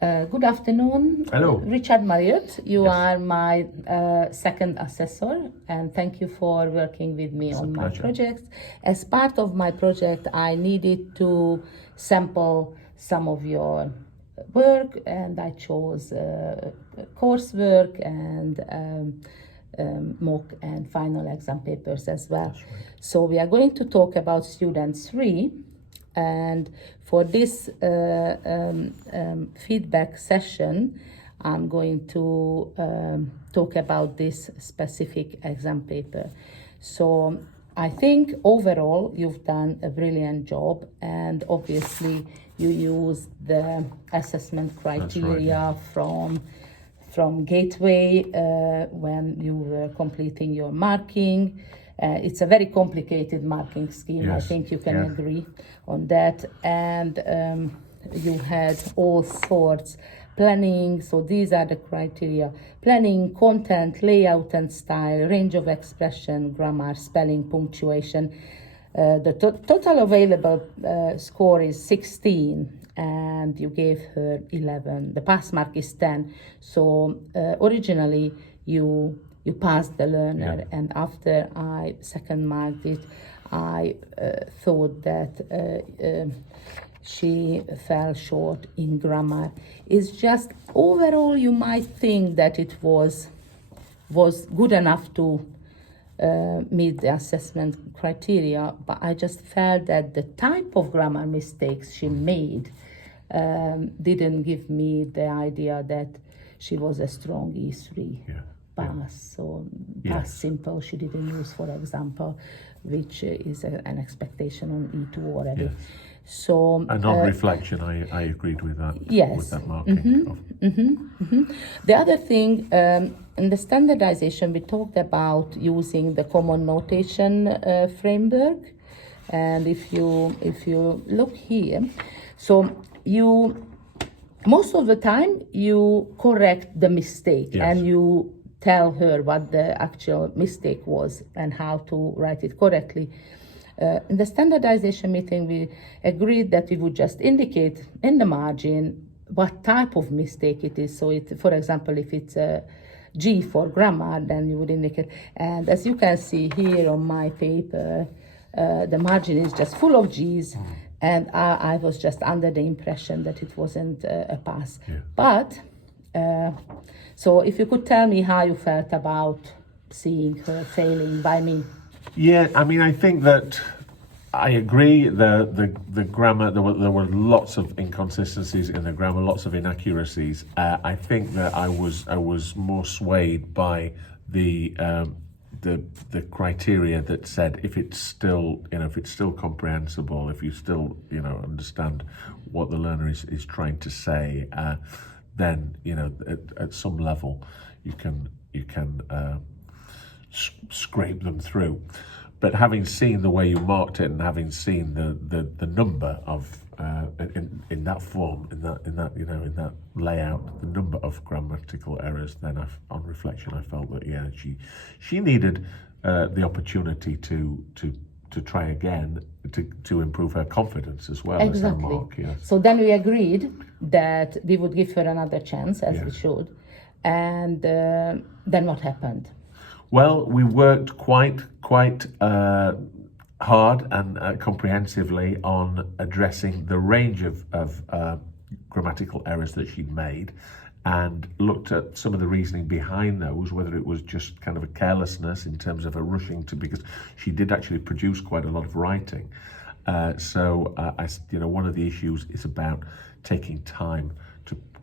Good afternoon. Hello. Richard Marriott. You Yes. are my second assessor, and thank you for working with me It's a on my pleasure. project. As part of my project, I needed to sample some of your work, and I chose coursework and mock and final exam papers as well. So we are going to talk about student 3. And for this feedback session, I'm going to talk about this specific exam paper. So I think overall you've done a brilliant job, and obviously you use the assessment criteria from Gateway when you were completing your marking. It's a very complicated marking scheme. I Yes, think you can yeah. agree on that. And you had all sorts planning. So these are the criteria: planning, content, layout and style, range of expression, grammar, spelling, punctuation. The total available score is 16, and you gave her 11. The pass mark is 10. So originally you passed the learner, Yeah. and after I second marked it, I thought that she fell short in grammar. It's just overall you might think that it was good enough to meet the assessment criteria, but I just felt that the type of grammar mistakes she made didn't give me the idea that she was a strong E3 Yeah. pass. So Yes. past simple she didn't use, for example, which is an expectation on E2 already. Yes. So And on reflection, I agreed with that. yes. With that marking. the other thing, in the standardization, we talked about using the common notation framework. And if you look here, so most of the time you correct the mistake. Yes. And you tell her what the actual mistake was and how to write it correctly. In the standardization meeting, we agreed that we would just indicate in the margin what type of mistake it is. So, for example, if it's a G for grammar, then you would indicate. And as you can see here on my paper, the margin is just full of G's, and I was just under the impression that it wasn't a pass. Yeah. But, so if you could tell me how you felt about seeing her failing by me. Yeah, I mean, I think that I agree. The grammar, there were lots of inconsistencies in the grammar, lots of inaccuracies. I think that I was more swayed by the criteria that said if it's still comprehensible, if you still understand what the learner is trying to say, then at some level you can scrape them through. But having seen the way you marked it, and having seen the number of in that form, in that layout, the number of grammatical errors, then on reflection I felt that she needed the opportunity to try again, to improve her confidence as well. Exactly. As her mark. Yes. So then we agreed that we would give her another chance, as we Yes. should. And then what happened? Well, we worked quite hard and comprehensively on addressing the range of grammatical errors that she'd made, and looked at some of the reasoning behind those, whether it was just kind of a carelessness in terms of a rushing to, because she did actually produce quite a lot of writing. So one of the issues is about taking time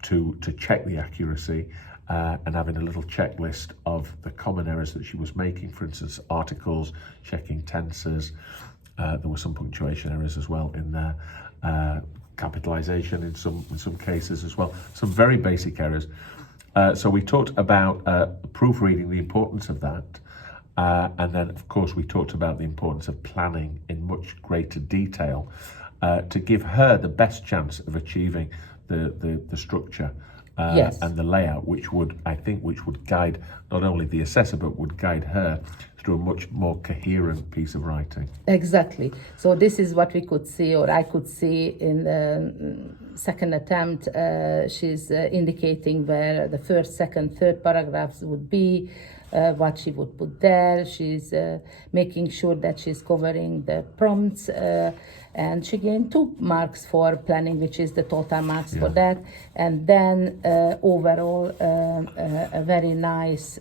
to check the accuracy. And having a little checklist of the common errors that she was making, for instance, articles, checking tenses. There were some punctuation errors as well in there, capitalization in some cases as well. Some very basic errors. So we talked about proofreading, the importance of that, and then of course we talked about the importance of planning in much greater detail to give her the best chance of achieving the structure Yes. and the layout, which would guide not only the assessor but would guide her through a much more coherent piece of writing. Exactly. So this is what we could see, or I could see in the second attempt. She's indicating where the first, second, third paragraphs would be, what she would put there. She's making sure that she's covering the prompts, and she gained 2 marks for planning, which is the total marks for that. And then overall, a very nice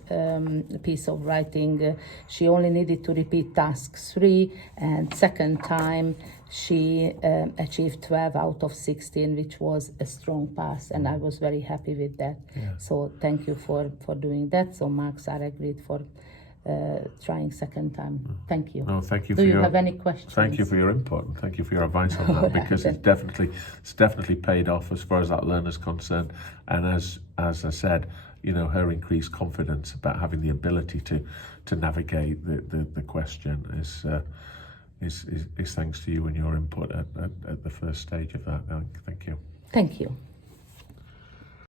piece of writing. She only needed to repeat task 3, and second time she achieved 12 out of 16, which was a strong pass, and I was very happy with that. So thank you for doing that. So marks are agreed for trying second time. Thank you. No, thank you. Do you have any questions? Thank you for your input and thank you for your advice on that, because it's definitely paid off as far as that learner's concerned. And as I said, you know, her increased confidence about having the ability to navigate the question is thanks to you and your input at the first stage of that. Thank you. Thank you.